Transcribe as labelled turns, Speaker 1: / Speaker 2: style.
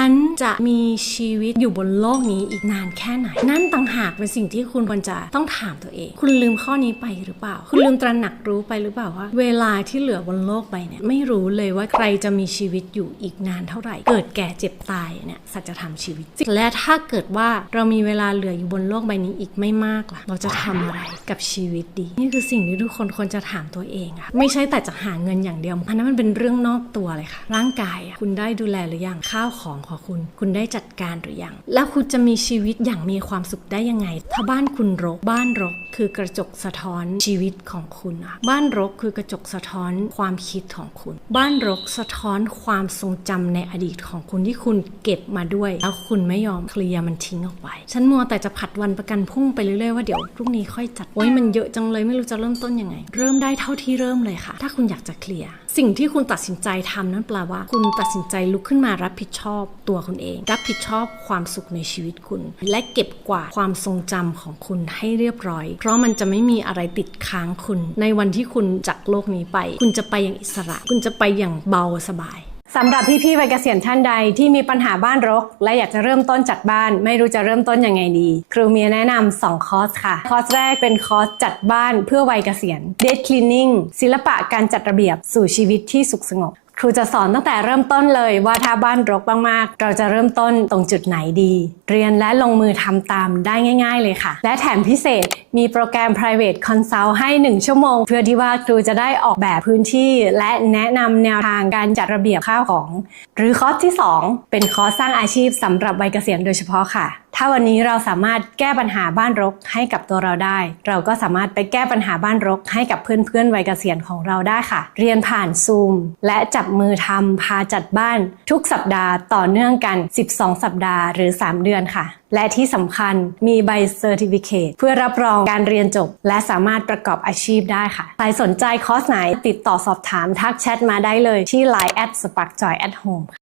Speaker 1: ฉันจะมีชีวิตอยู่บนโลกนี้อีกนานแค่ไหน นั่นต่างหากเป็นสิ่งที่คุณควรจะต้องถามตัวเอง คุณลืมข้อนี้ไปหรือเปล่า คุณลืมตระหนักรู้ไปหรือเปล่าว่า เวลาที่เหลือบนโลกใบเนี่ยไม่รู้เลยว่าใครจะมีชีวิตอยู่อีกนานเท่าไหร่ เกิดแก่เจ็บตายเนี่ยสัจธรรมชีวิตจริงและถ้าเกิดว่าเรามีเวลาเหลืออยู่บนโลกใบนี้อีกไม่มากล่ะ เราจะทำอะไรกับชีวิตดี นี่คือสิ่งที่ทุกคนควรจะถามตัวเองอะไม่ใช่แต่จะหาเงินอย่างเดียวอันนั้นมันเป็นเรื่องนอกตัวเลยค่ะ ร่างกายอะคุณได้ดูแลหรือยังข้าวของของคุณ คุณได้จัดการหรือยัง แล้วคุณจะมีชีวิตอย่างมีความสุขได้ยังไง ถ้าบ้านคุณรก บ้านรก คือกระจกสะท้อนชีวิตของคุณอะบ้านรกคือกระจกสะท้อนความคิดของคุณ บ้านรกสะท้อนความทรงจำในอดีตของคุณที่คุณเก็บมาด้วย แล้วคุณไม่ยอมเคลียร์มันทิ้งออกไป ฉันมัวแต่จะผัดวันประกันพรุ่งไปเรื่อยๆว่าเดี๋ยวพรุ่งนี้ค่อยจัด โอ้ยมันเยอะจังเลยไม่รู้จะเริ่มต้นยังไง เริ่มได้เท่าที่เริ่มเลยค่ะ ถ้าคุณอยากจะเคลียร์ สิ่งที่คุณตัดสินใจทำนั่นแปลว่า คุณตัดสินใจลุกขึ้นมารับผิดชอบตัวคุณเอง รับผิดชอบความสุขในชีวิตคุณ และเก็บกวาดความทรงจำของคุณให้เรียบร้อย เพราะมันจะไม่มีอะไรติดค้างคุณ ในวันที่คุณจากโลกนี้ไป คุณจะไปอย่างอิสระ คุณจะไปอย่างเบาสบาย
Speaker 2: สำหรับพี่ๆวัยเกษียณท่านใดที่มีปัญหาบ้านรก และอยากจะเริ่มต้นจัดบ้าน ไม่รู้จะเริ่มต้นยังไงดี ครูมีแนะนำ2คอร์สค่ะ คอร์สแรกเป็นคอร์สจัดบ้านเพื่อวัยเกษียณ Dead Cleaning ศิลปะการจัดระเบียบสู่ชีวิตที่สุขสงบ ครูจะสอนตั้งแต่เริ่มต้นเลยว่าถ้าบ้านรกมากๆ เราจะเริ่มต้นตรงจุดไหนดี เรียนและลงมือทำตามได้ง่าย ๆ เลยค่ะ และแถมพิเศษมีโปรแกรม private consult ให้ 1 ชั่วโมง เพื่อที่ว่าครูจะได้ออกแบบพื้นที่ และแนะนำแนวทางการจัดระเบียบข้าวของ หรือคอร์สที่ 2 เป็นคอร์สสร้างอาชีพสำหรับวัยเกษียณโดยเฉพาะค่ะ ถ้าวันนี้เราสามารถแก้ปัญหาบ้านรกให้กับตัวเราได้ เราก็สามารถไปแก้ปัญหาบ้านรกให้กับเพื่อนๆวัยเกษียณของเราได้ค่ะ เรียนผ่านซูม และจับมือทำพาจัดบ้าน ทุกสัปดาห์ต่อเนื่องกัน 12 สัปดาห์หรือ 3 เดือนค่ะ และที่สำคัญมีใบเซอร์ติฟิเคเพื่อรับรองการเรียนจบ และสามารถประกอบอาชีพได้ค่ะ ใครสนใจคอร์สไหนติดต่อสอบถามทักแชทมาได้เลยที่ Line at sparkjoy at home ค่ะ